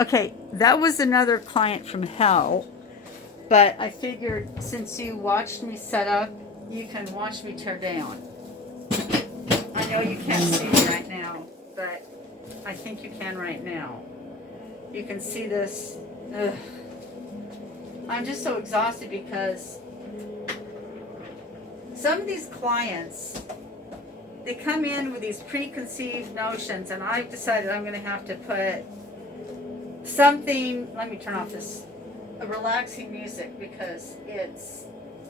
Okay, that was another client from hell, but I figured since you watched me set up, you can watch me tear down. I know you can't see me right now, but I think you can right now. You can see this. Ugh. I'm just so exhausted because some of these clients, they come in with these preconceived notions, and I've decided I'm going to have to put something, let me turn off this, a relaxing music, because it's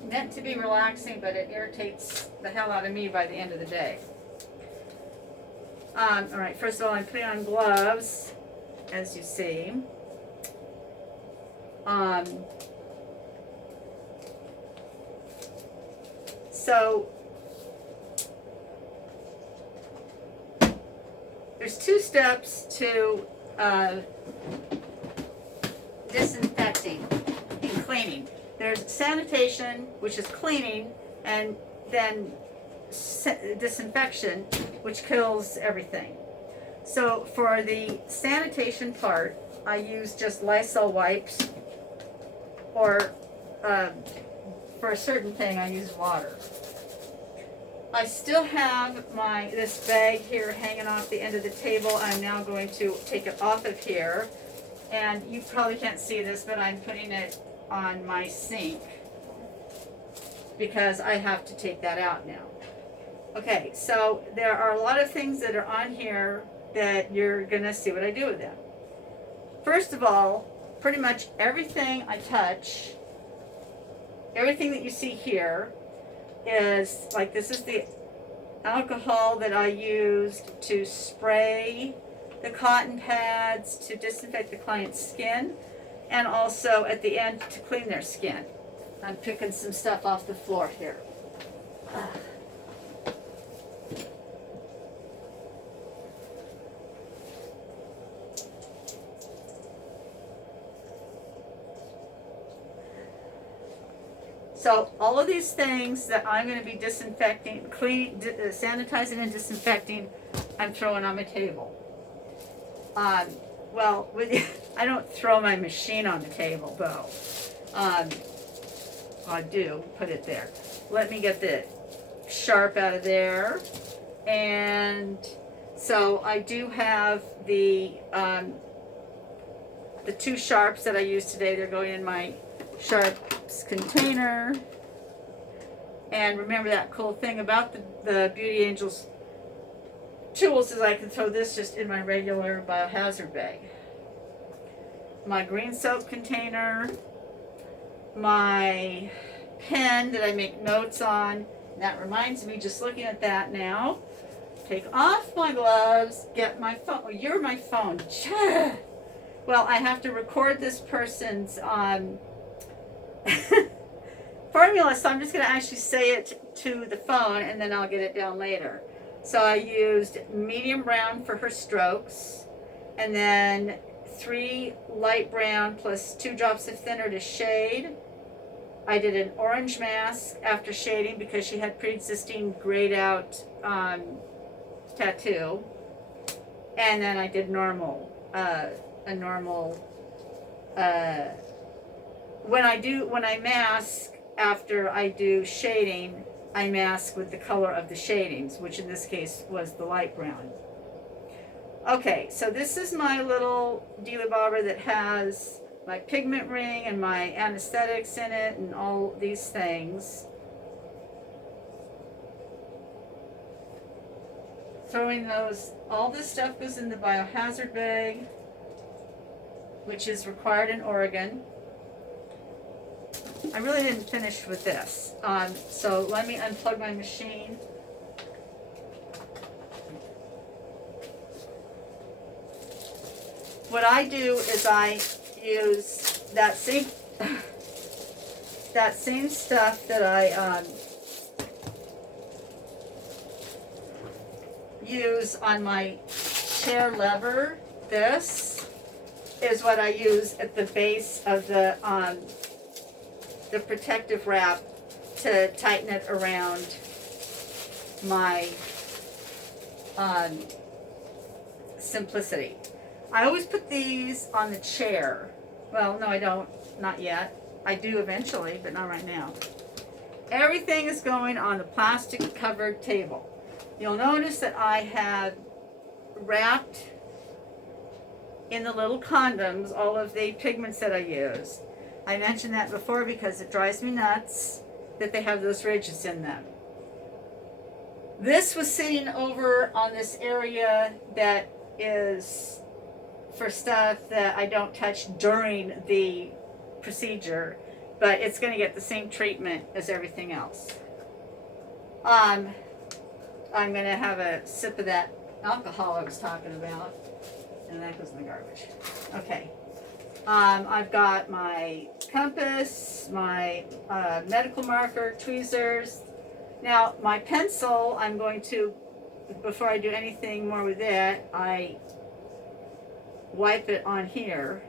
meant to be relaxing, but it irritates the hell out of me by the end of the day. All right, first of all, I'm putting on gloves, as you see. So there's two steps to disinfecting and cleaning. There's sanitation, which is cleaning, and then disinfection, which kills everything. So for the sanitation part, I use just Lysol wipes, or for a certain thing I use water. I still have this bag here hanging off the end of the table. I'm now going to take it off of here, and you probably can't see this, but I'm putting it on my sink because I have to take that out now. Okay, so there are a lot of things that are on here that you're gonna see what I do with them. First of all, pretty much everything I touch, everything that you see here is, like, this is the alcohol that I used to spray the cotton pads to disinfect the client's skin, and also at the end to clean their skin. I'm picking some stuff off the floor here. So all of these things that I'm going to be disinfecting, cleaning, sanitizing and disinfecting, I'm throwing on my table. Well, I don't throw my machine on the table, though. I do put it there. Let me get the sharp out of there. And so I do have the two sharps that I used today. They're going in my sharps container. And remember, that cool thing about the Beauty Angels tools is I can throw this just in my regular biohazard bag. My green soap container, my pen that I make notes on. That reminds me, just looking at that now, take off my gloves, get my phone. Oh, you're my phone. Well, I have to record this person's formula, so I'm just going to actually say it to the phone, and then I'll get it down later. So I used medium brown for her strokes, and then 3 light brown plus 2 drops of thinner to shade. I did an orange mask after shading because she had pre-existing grayed out tattoo, and then I did normal, a normal. When I mask after I do shading, I mask with the color of the shadings, which in this case was the light brown. Okay, so this is my little Dealer Bobber that has my pigment ring and my anesthetics in it and all these things. Throwing those, all this stuff goes in the biohazard bag, which is required in Oregon. I really didn't finish with this, so let me unplug my machine. What I do is I use that same stuff that I use on my chair lever. This is what I use at the base of the protective wrap to tighten it around my Simplicity. I always put these on the chair. Well, no, I don't. Not yet. I do eventually, but not right now. Everything is going on the plastic covered table. You'll notice that I have wrapped in the little condoms all of the pigments that I use. I mentioned that before because it drives me nuts that they have those ridges in them. This was sitting over on this area that is for stuff that I don't touch during the procedure, but it's going to get the same treatment as everything else. I'm going to have a sip of that alcohol I was talking about, and that goes in the garbage. Okay. I've got my compass, my medical marker, tweezers. Now, my pencil, I'm going to, before I do anything more with it, I wipe it on here.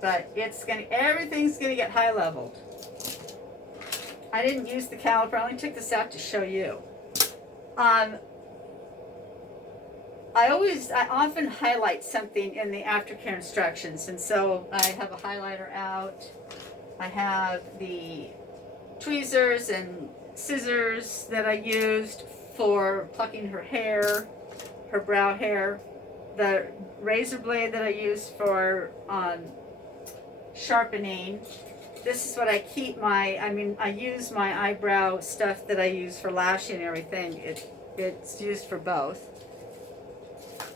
But everything's going to get high leveled. I didn't use the caliper. I only took this out to show you. I often highlight something in the aftercare instructions, and so I have a highlighter out. I have the tweezers and scissors that I used for plucking her hair, her brow hair. The razor blade that I used for sharpening. This is what I keep I use my eyebrow stuff that I use for lashing and everything. It's used for both.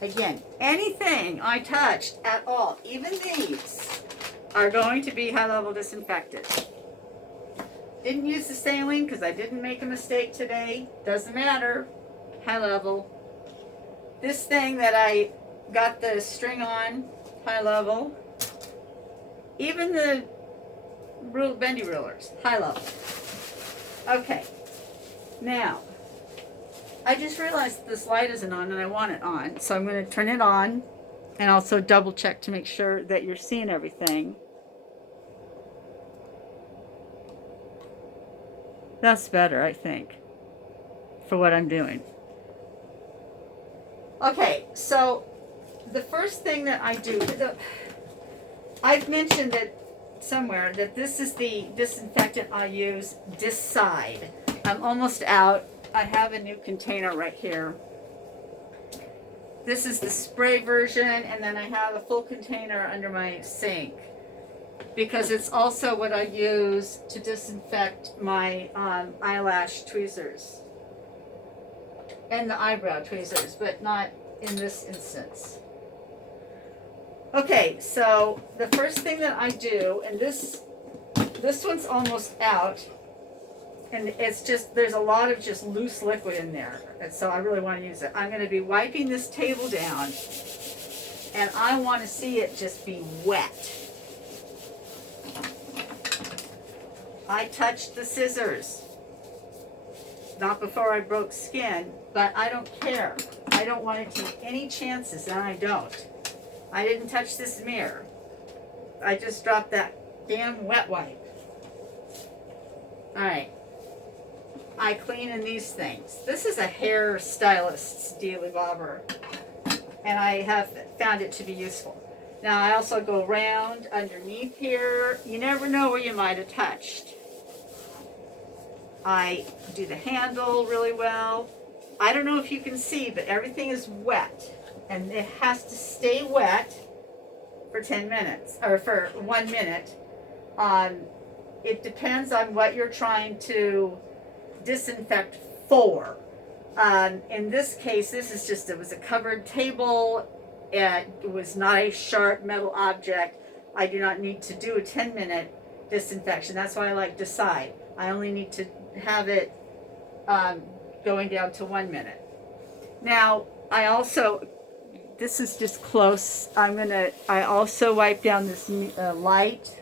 Again, anything I touched at all, even these, are going to be high-level disinfected. Didn't use the saline because I didn't make a mistake today. Doesn't matter. High level. This thing that I got the string on, high level. Even the bendy rulers, high level. Okay. Now, I just realized this light isn't on and I want it on. So I'm going to turn it on and also double check to make sure that you're seeing everything. That's better, I think, for what I'm doing. Okay, so the first thing that I do, I've mentioned it somewhere that this is the disinfectant I use, Decide. I'm almost out. I have a new container right here. This is the spray version, and then I have a full container under my sink because it's also what I use to disinfect my eyelash tweezers and the eyebrow tweezers, but not in this instance. Okay, so the first thing that I do, and this one's almost out, and it's just, there's a lot of just loose liquid in there, and so I really want to use it. I'm going to be wiping this table down, and I want to see it just be wet. I touched the scissors, not before I broke skin, but I don't care. I don't want to take any chances, and I don't. I didn't touch this mirror. I just dropped that damn wet wipe. All right. I clean in these things. This is a hair stylist's daily bobber, and I have found it to be useful. Now I also go around underneath here. You never know where you might have touched. I do the handle really well. I don't know if you can see, but everything is wet, and it has to stay wet for 10 minutes, or for 1 minute. It depends on what you're trying to disinfect for. In this case, it was a covered table. It was not a sharp metal object. I do not need to do a 10-minute disinfection. That's why I like Decide. I only need to have it going down to 1 minute. Now, this is just close. I also wipe down this light.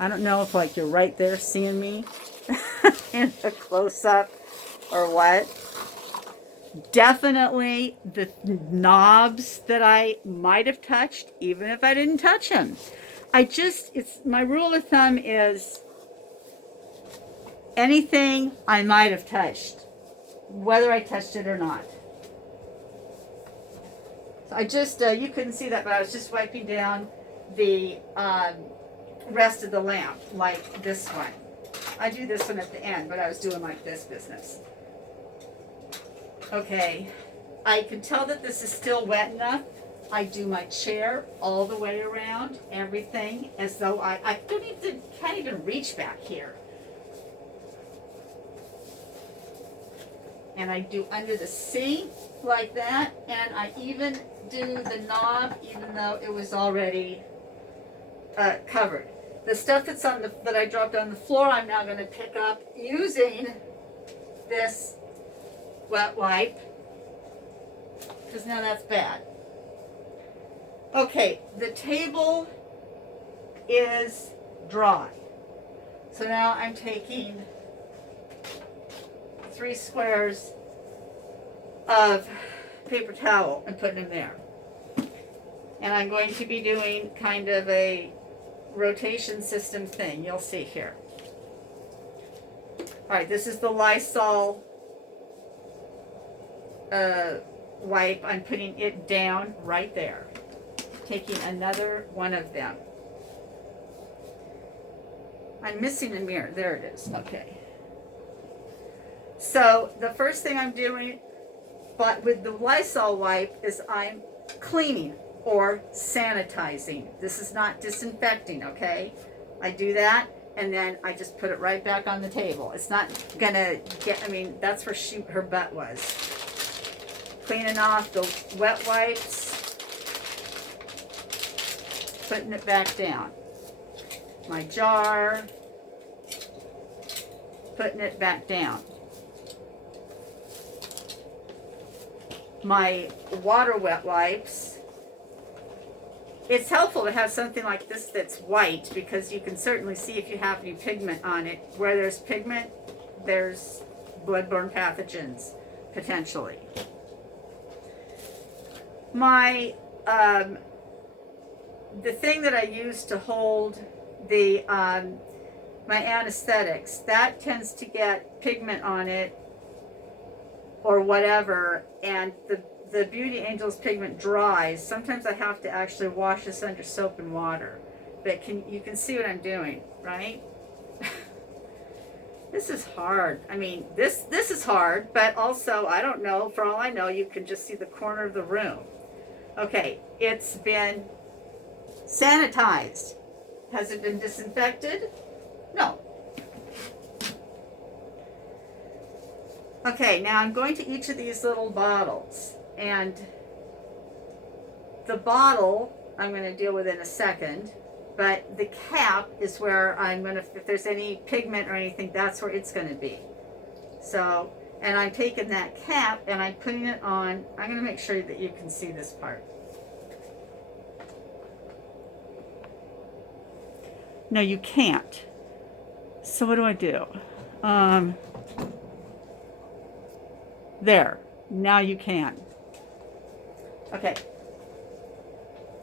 I don't know if you're right there seeing me in a close-up or what. Definitely the knobs that I might have touched, even if I didn't touch them. My rule of thumb is anything I might have touched, whether I touched it or not. So I just, you couldn't see that, but I was just wiping down the rest of the lamp, like this one. I do this one at the end, but I was doing like this business. Okay, I can tell that this is still wet enough. I do my chair all the way around, everything, as though I can't even reach back here. And I do under the sink like that, and I even do the knob, even though it was already covered. The stuff that's on the that I dropped on the floor, I'm now going to pick up using this wet wipe, because now that's bad. Okay, the table is dry. So now I'm taking 3 squares of paper towel and putting them there. And I'm going to be doing kind of a rotation system thing. You'll see here. All right, this is the Lysol wipe. I'm putting it down right there. Taking another one of them. I'm missing a mirror. There it is. Okay. So the first thing I'm doing, but with the Lysol wipe, is I'm cleaning or sanitizing. This is not disinfecting, okay? I do that, and then I just put it right back on the table. It's not gonna get, I mean, that's where her butt was. Cleaning off the wet wipes, putting it back down. My jar, putting it back down. My water wet wipes. It's helpful to have something like this that's white, because you can certainly see if you have any pigment on it. Where there's pigment, there's bloodborne pathogens, potentially. My, the thing that I use to hold the, my anesthetics, that tends to get pigment on it or whatever, and the Beauty Angels pigment dries. Sometimes I have to actually wash this under soap and water. But you can see what I'm doing, right? This is hard. I mean, this is hard, but also, I don't know, for all I know, you can just see the corner of the room. Okay, it's been sanitized. Has it been disinfected? No. Okay, now I'm going to each of these little bottles, and the bottle I'm going to deal with in a second, but the cap is where I'm going to, if there's any pigment or anything, that's where it's going to be. So, and I'm taking that cap and I'm putting it on. I'm going to make sure that you can see this part. No, you can't. So what do I do? There. Now you can. Okay.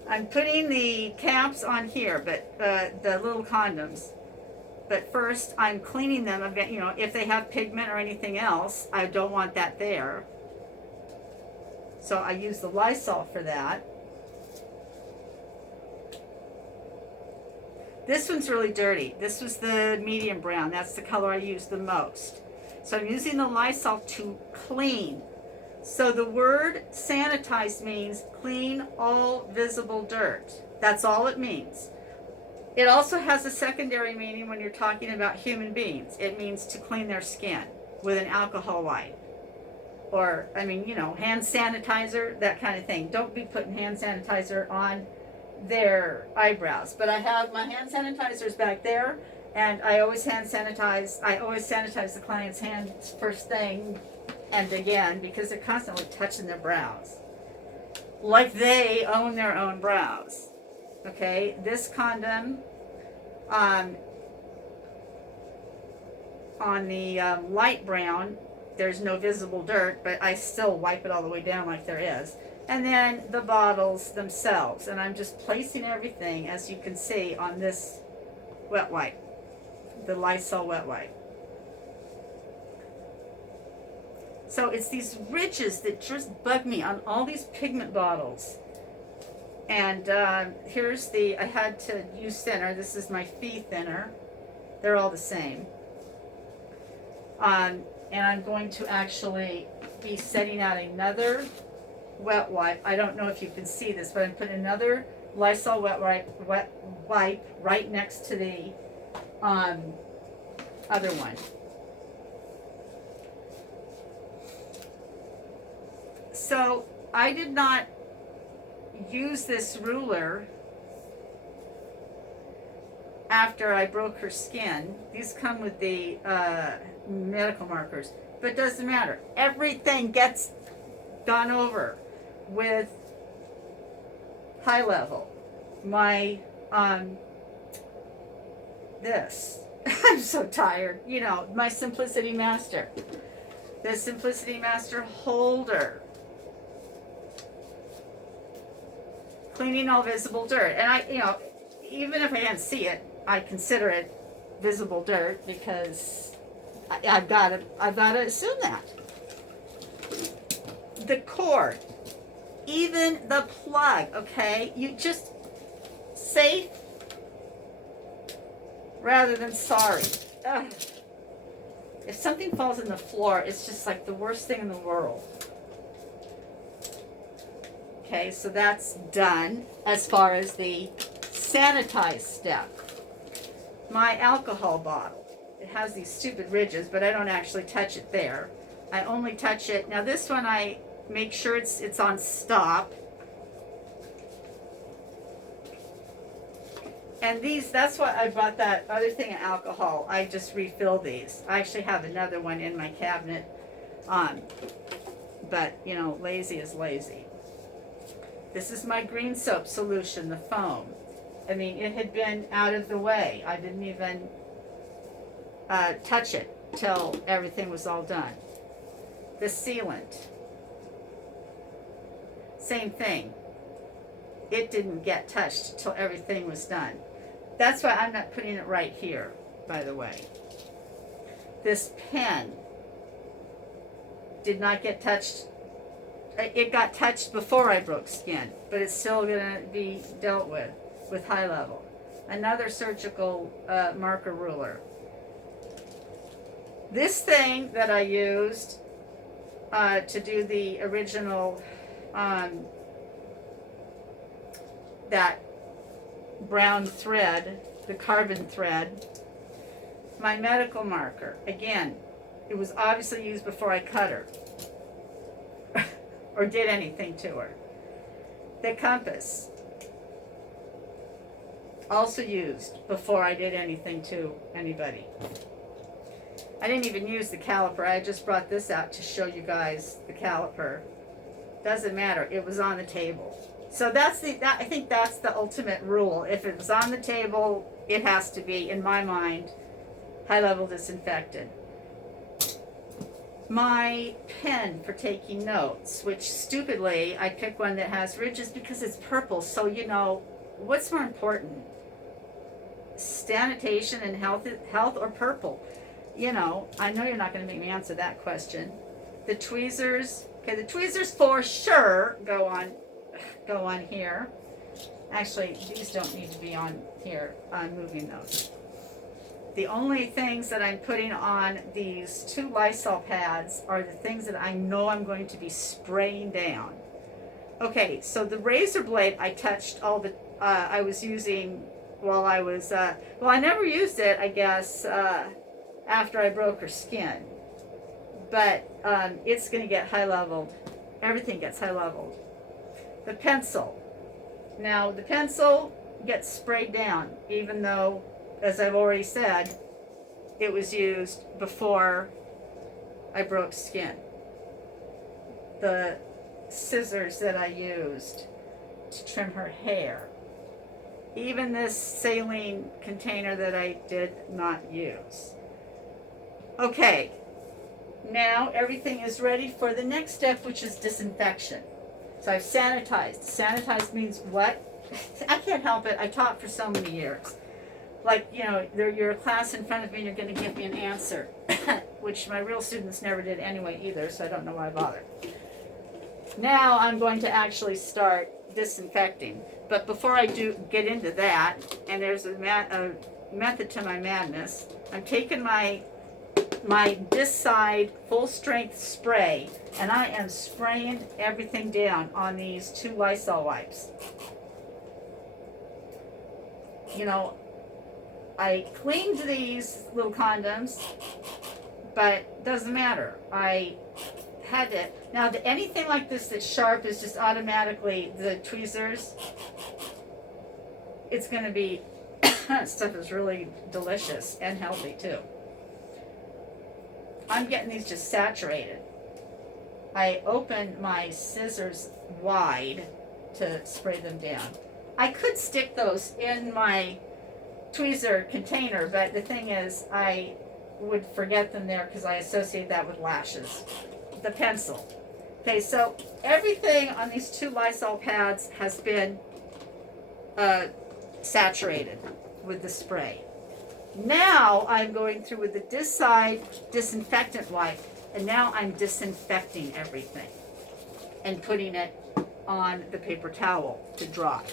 I'm putting the caps on here, but the little condoms. But first, I'm cleaning them. You know, if they have pigment or anything else, I don't want that there. So I use the Lysol for that. This one's really dirty. This was the medium brown. That's the color I use the most. So I'm using the Lysol to clean. So the word sanitize means clean all visible dirt. That's all it means. It also has a secondary meaning when you're talking about human beings. It means to clean their skin with an alcohol wipe. Or, I mean, you know, hand sanitizer, that kind of thing. Don't be putting hand sanitizer on their eyebrows. But I have my hand sanitizers back there, and I always hand sanitize. I always sanitize the client's hands first thing and again, because they're constantly touching their brows. Like they own their own brows. Okay, this condom on the light brown, there's no visible dirt, but I still wipe it all the way down like there is. And then the bottles themselves, and I'm just placing everything, as you can see, on this wet wipe, the Lysol wet wipe. So it's these ridges that just bug me on all these pigment bottles. And here's I had to use thinner. This is my Fee thinner. They're all the same. And I'm going to actually be setting out another wet wipe. I don't know if you can see this, but I'm putting another Lysol wet wipe right next to the other one. So I did not use this ruler after I broke her skin. These come with the medical markers, but it doesn't matter. Everything gets gone over with High Level. My this I'm so tired. You know, my Simplicity Master, the Simplicity Master holder, cleaning all visible dirt. And I, you know, even if I can't see it, I consider it visible dirt because I've got to assume that. The cord, even the plug, okay? You just safe rather than sorry. Ugh. If something falls in the floor, it's just like the worst thing in the world. Okay, so that's done as far as the sanitize step. My alcohol bottle, it has these stupid ridges, but I don't actually touch it there. I only touch it. Now this one I make sure it's on stop. And these, that's why I bought that other thing of alcohol. I just refill these. I actually have another one in my cabinet. But, you know, lazy is lazy. This is my green soap solution, the foam. I mean, it had been out of the way. I didn't even touch it till everything was all done. The sealant. Same thing. It didn't get touched till everything was done. That's why I'm not putting it right here, by the way. This pen did not get touched. It got touched before I broke skin, but it's still going to be dealt with High Level. Another surgical marker ruler. This thing that I used to do the original, that brown thread, the carbon thread, my medical marker. Again, it was obviously used before I cut her or did anything to her. The compass, also used before I did anything to anybody. I didn't even use the caliper. I just brought this out to show you guys the caliper. Doesn't matter. It was on the table. So I think that's the ultimate rule. If it was on the table, it has to be, in my mind, High Level disinfected. My pen for taking notes, which stupidly I picked one that has ridges because it's purple. So, you know, what's more important? Sanitation and health or purple? You know, I know you're not going to make me answer that question. The tweezers, okay, the tweezers for sure go on here. Actually, these don't need to be on here. I'm moving those. The only things that I'm putting on these 2 Lysol pads are the things that I know I'm going to be spraying down. Okay, so the razor blade I touched all the, I was using while I was, well, I never used it, I guess, after I broke her skin. But it's going to get High Leveled. Everything gets High Leveled. The pencil. Now, the pencil gets sprayed down, even though, as I've already said, it was used before I broke skin. The scissors that I used to trim her hair. Even this saline container that I did not use. Okay, now everything is ready for the next step, which is disinfection. So I've sanitized. Sanitized means what? I can't help it. I taught for so many years. Like, you know, you're a class in front of me and you're going to give me an answer. which my real students never did anyway either, so I don't know why I bothered. Now I'm going to actually start disinfecting. But before I do get into that, and there's a method to my madness, I'm taking my this side full strength spray, and I am spraying everything down on these 2 Lysol wipes. You know, I cleaned these little condoms, but doesn't matter. I had to. Now, anything like this that's sharp is just automatically the tweezers. It's going to be, stuff is really delicious and healthy too. I'm getting these just saturated. I opened my scissors wide to spray them down. I could stick those in my tweezer container, but the thing is, I would forget them there because I associate that with lashes. The pencil. Okay, so everything on these 2 Lysol pads has been saturated with the spray. Now I'm going through with the this side disinfectant wipe, and now I'm disinfecting everything and putting it on the paper towel to dry.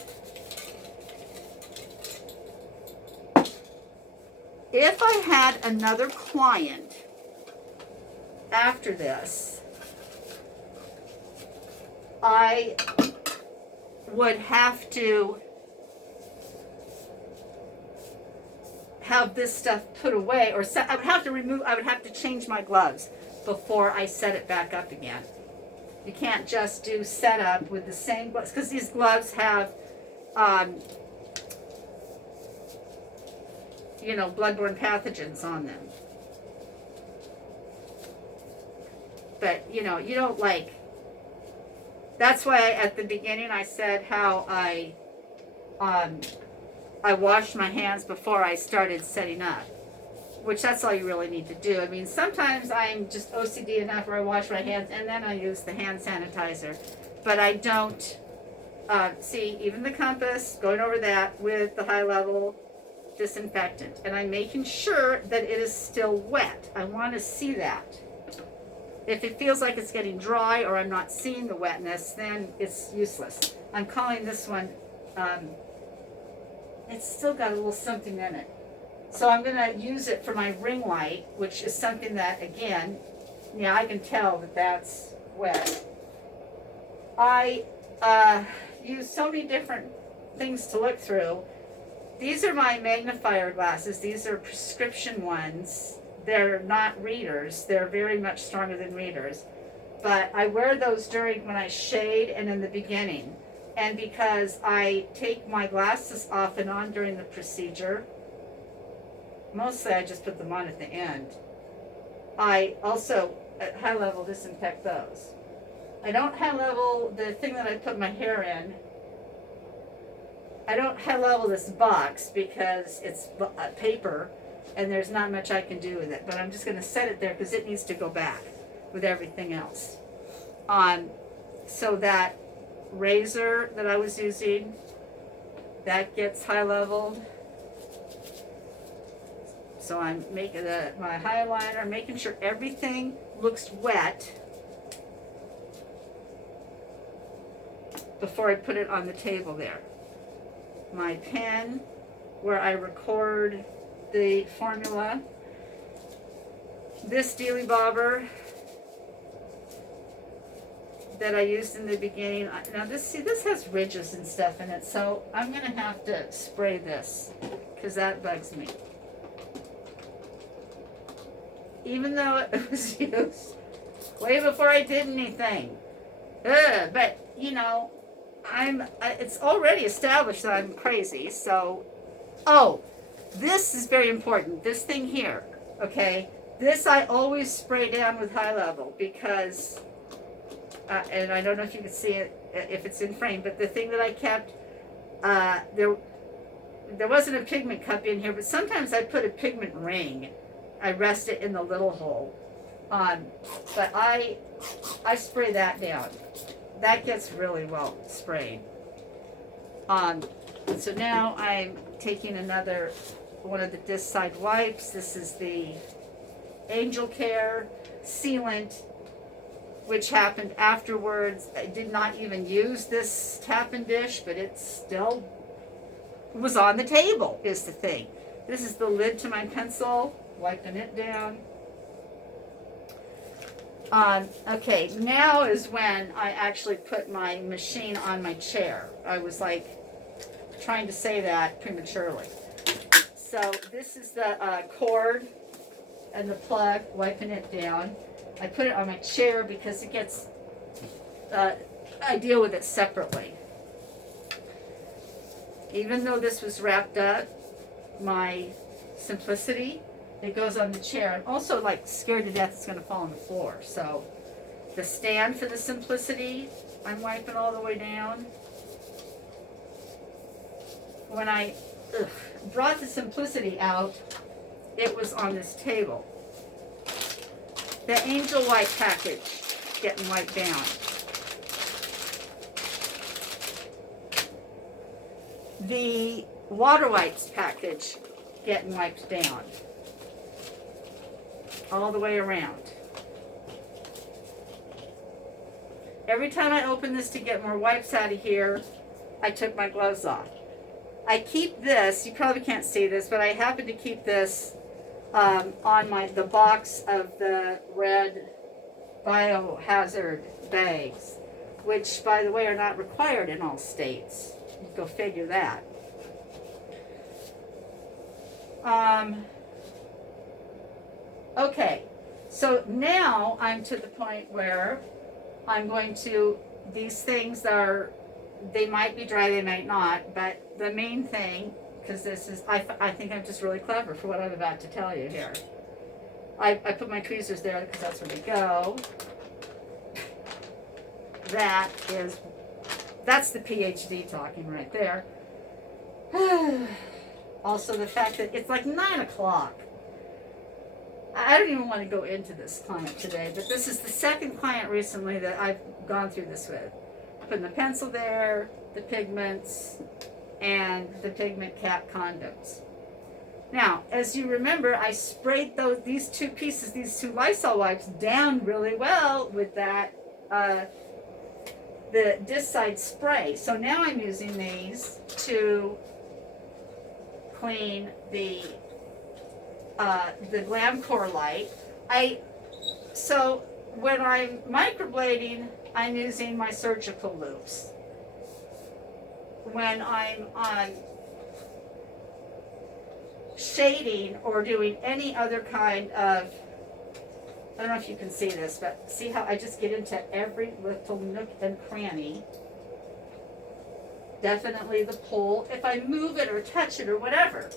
If I had another client after this, I would have to have this stuff put away, or I would have to change my gloves before I set it back up again. You can't just do setup with the same gloves, because these gloves have, you know, bloodborne pathogens on them. But, you know, you don't like, that's why at the beginning I said how I washed my hands before I started setting up, which that's all you really need to do. I mean, sometimes I'm just OCD enough where I wash my hands and then I use the hand sanitizer, but I don't, see, even the compass, going over that with the high level disinfectant, and I'm making sure that it is still wet. I want to see that. If it feels like it's getting dry or I'm not seeing the wetness, then it's useless. I'm calling this one, it's still got a little something in it. So I'm going to use it for my ring light, which is something that, again, yeah, I can tell that that's wet. I use so many different things to look through. These are my magnifier glasses. These are prescription ones. They're not readers. They're very much stronger than readers. But I wear those when I shade and in the beginning. And because I take my glasses off and on during the procedure, mostly I just put them on at the end. I also, at high level, disinfect those. I don't high level the thing that I put my hair in. I don't high level this box because it's paper and there's not much I can do with it. But I'm just going to set it there because it needs to go back with everything else. So that razor that I was using, that gets high leveled. So I'm making my highlighter, making sure everything looks wet before I put it on the table there. My pen, where I record the formula. This dealy bobber that I used in the beginning. Now this has ridges and stuff in it, so I'm going to have to spray this because that bugs me. Even though it was used way before I did anything. But, you know, it's already established that I'm crazy, so, this is very important, this thing here, okay, this I always spray down with high level because, and I don't know if you can see it, if it's in frame, but the thing that I kept, there wasn't a pigment cup in here, but sometimes I put a pigment ring, I rest it in the little hole, but I spray that down. That gets really well sprayed. So now I'm taking another one of the disc side wipes. This is the Angel Care sealant, which happened afterwards. I did not even use this tap and dish, but it still was on the table, is the thing. This is the lid to my pencil, wiping it down. Okay, now is when I actually put my machine on my chair. I was like trying to say that prematurely. So this is the cord and the plug, wiping it down. I put it on my chair because it gets, I deal with it separately. Even though this was wrapped up, my Simplicity, it goes on the chair. I'm also like scared to death it's going to fall on the floor. So the stand for the Simplicity, I'm wiping all the way down. When I brought the Simplicity out, it was on this table. The Angel White package getting wiped down. The Water Wipes package getting wiped down. All the way around. Every time I open this to get more wipes out of here, I took my gloves off. I keep this, you probably can't see this, but I happen to keep this on the box of the red biohazard bags, which, by the way, are not required in all states. Go figure that. Okay, so now I'm to the point where I'm going to, these things are, they might be dry, they might not, but the main thing, because this is, I think I'm just really clever for what I'm about to tell you here. I put my tweezers there because that's where they go. That's the PhD talking right there. Also the fact that it's like 9 o'clock. I don't even want to go into this client today, but this is the second client recently that I've gone through this with. Putting the pencil there, the pigments, and the pigment cap condoms. Now, as you remember, I sprayed these two Lysol wipes down really well with that, the Disinfect spray. So now I'm using these to clean the Glam Core light. So when I'm microblading, I'm using my surgical loops. When I'm on shading or doing any other kind of, I don't know if you can see this, but see how I just get into every little nook and cranny. Definitely the pole, if I move it or touch it or whatever.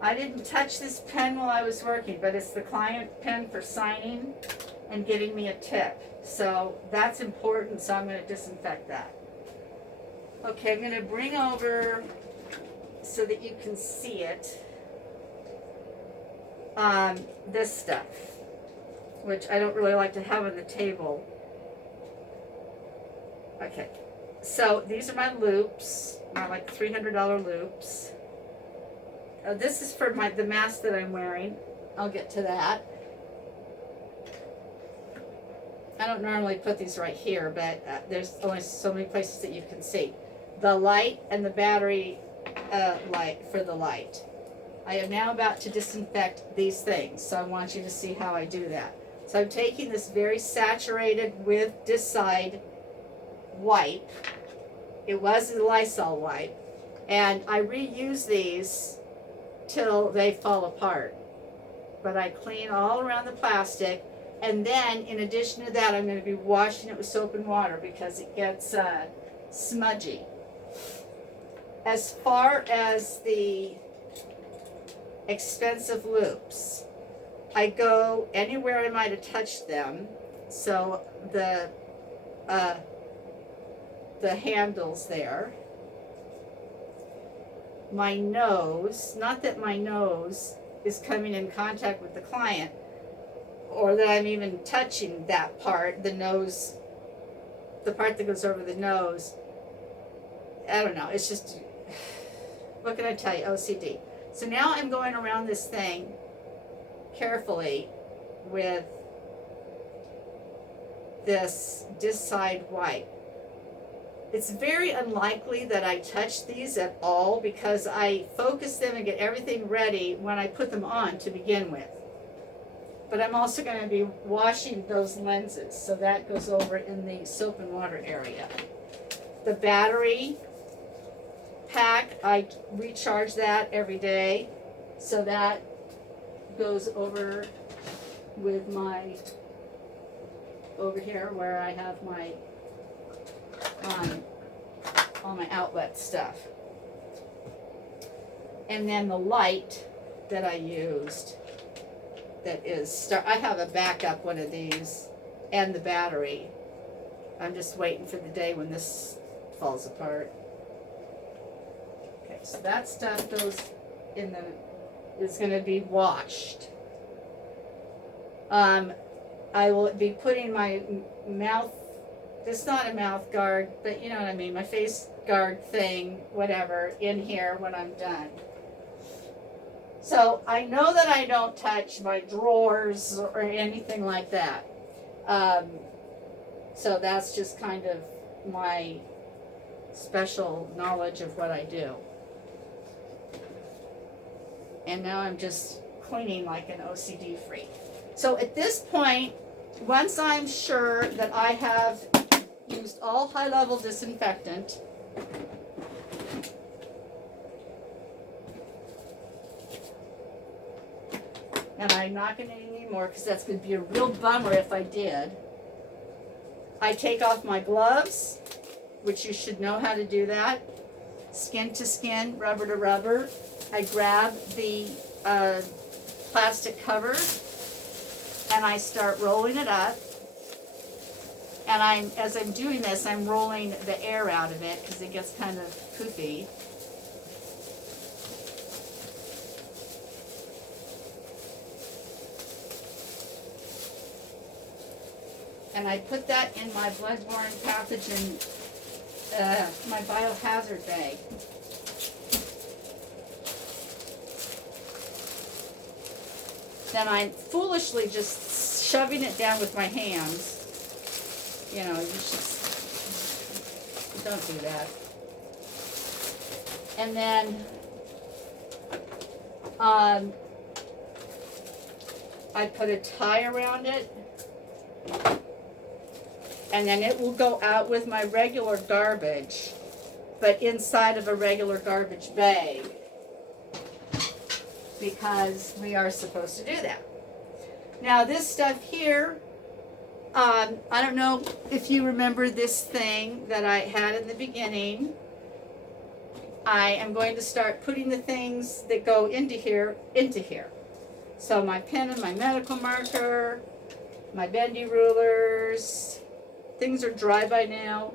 I didn't touch this pen while I was working, but it's the client pen for signing and getting me a tip. So that's important, so I'm going to disinfect that. Okay, I'm going to bring over so that you can see it. This stuff, which I don't really like to have on the table. Okay, so these are my loops, my like $300 loops. This is for the mask that I'm wearing. I'll get to that. I don't normally put these right here, but there's only so many places that you can see. The light and the battery light for the light. I am now about to disinfect these things, so I want you to see how I do that. So I'm taking this very saturated with Disinfect wipe. It was a Lysol wipe, and I reuse these till they fall apart. But I clean all around the plastic, and then in addition to that, I'm going to be washing it with soap and water because it gets smudgy. As far as the expensive loops, I go anywhere I might have touched them. So the handles there, my nose, not that my nose is coming in contact with the client or that I'm even touching that part, the nose, the part that goes over the nose. I don't know, it's just, what can I tell you, OCD. So now I'm going around this thing carefully with this Decide wipe. It's very unlikely that I touch these at all because I focus them and get everything ready when I put them on to begin with. But I'm also going to be washing those lenses, so that goes over in the soap and water area. The battery pack, I recharge that every day, so that goes over with my, over here where I have my all my outlet stuff. And then the light that I used, that is, I have a backup one of these, and the battery. I'm just waiting for the day when this falls apart. Okay, so that stuff goes in the, is going to be washed. I will be putting my mouth, it's not a mouth guard, but you know what I mean, my face guard thing, whatever, in here when I'm done. So I know that I don't touch my drawers or anything like that. So that's just kind of my special knowledge of what I do. And now I'm just cleaning like an OCD freak. So at this point, once I'm sure that I have used all high-level disinfectant, and I'm not going to need any more because that's going to be a real bummer if I did, I take off my gloves, which you should know how to do that, skin to skin, rubber to rubber. I grab the plastic cover and I start rolling it up. And as I'm doing this, I'm rolling the air out of it because it gets kind of poofy. And I put that in my bloodborne pathogen, my biohazard bag. Then I'm foolishly just shoving it down with my hands. You know, you should, don't do that. And then I put a tie around it, and then it will go out with my regular garbage, but inside of a regular garbage bag, because we are supposed to do that. Now this stuff here, I don't know if you remember this thing that I had in the beginning. I am going to start putting the things that go into here. So my pen and my medical marker, my bendy rulers, things are dry by now.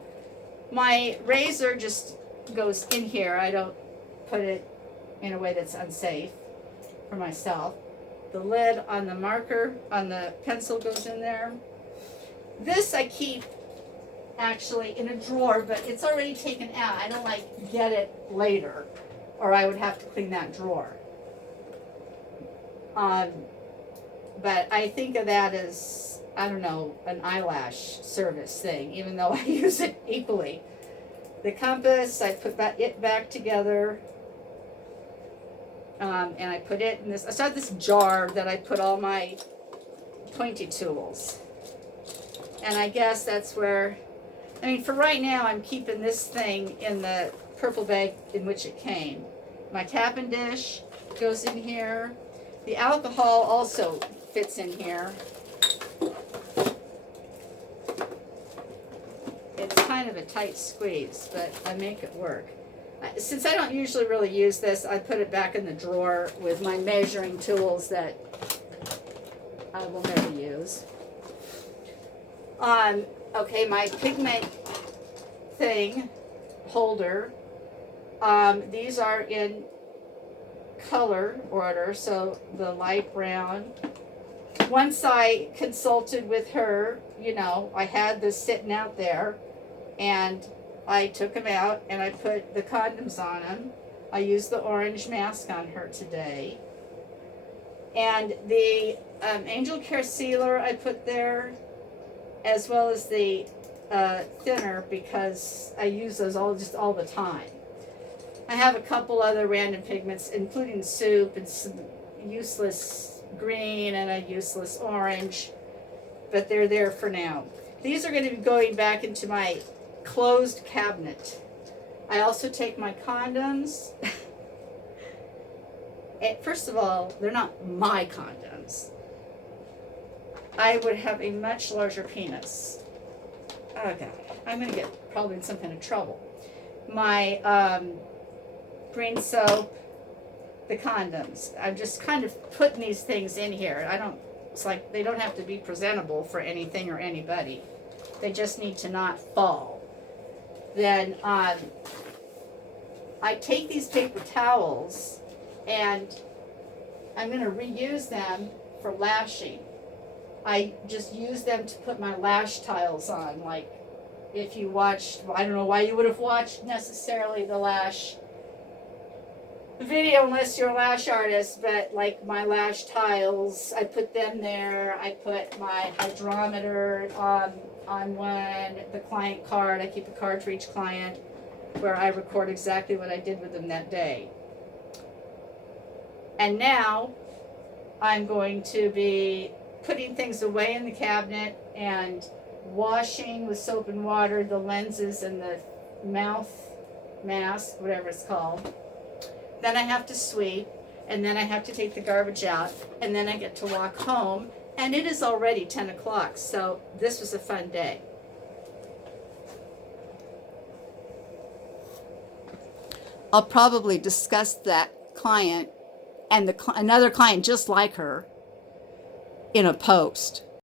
My razor just goes in here. I don't put it in a way that's unsafe for myself. The lid on the marker, on the pencil goes in there. This I keep actually in a drawer, but it's already taken out. I don't like get it later, or I would have to clean that drawer. But I think of that as, I don't know, an eyelash service thing, even though I use it equally. The compass, I put it back together, and I put it in this, I started this jar that I put all my pointy tools. And I guess that's where, I mean, for right now, I'm keeping this thing in the purple bag in which it came. My tapping dish goes in here. The alcohol also fits in here. It's kind of a tight squeeze, but I make it work. Since I don't usually really use this, I put it back in the drawer with my measuring tools that I will never use. Okay, my pigment thing holder. These are in color order, so the light brown. Once I consulted with her, you know, I had this sitting out there, and I took them out and I put the condoms on them. I used the orange mask on her today. And the Angel Care Sealer I put there, as well as the thinner, because I use those all the time. I have a couple other random pigments, including soup and some useless green and a useless orange, but they're there for now. These are going to be going back into my closed cabinet. I also take my condoms. First of all, they're not my condoms. I would have a much larger penis. Oh God, I'm going to get probably in some kind of trouble. My green soap, the condoms. I'm just kind of putting these things in here. It's like they don't have to be presentable for anything or anybody. They just need to not fall. Then I take these paper towels and I'm going to reuse them for lashing. I just use them to put my lash tiles on. Like if you watched, I don't know why you would have watched necessarily the lash video unless you're a lash artist, but like my lash tiles, I put them there. I put my hydrometer on one, the client card. I keep a card for each client where I record exactly what I did with them that day. And now I'm going to be putting things away in the cabinet and washing with soap and water the lenses and the mouth mask, whatever it's called. Then I have to sweep, and then I have to take the garbage out, and then I get to walk home, and it is already 10 o'clock, so this was a fun day. I'll probably discuss that client and another client just like her in a post.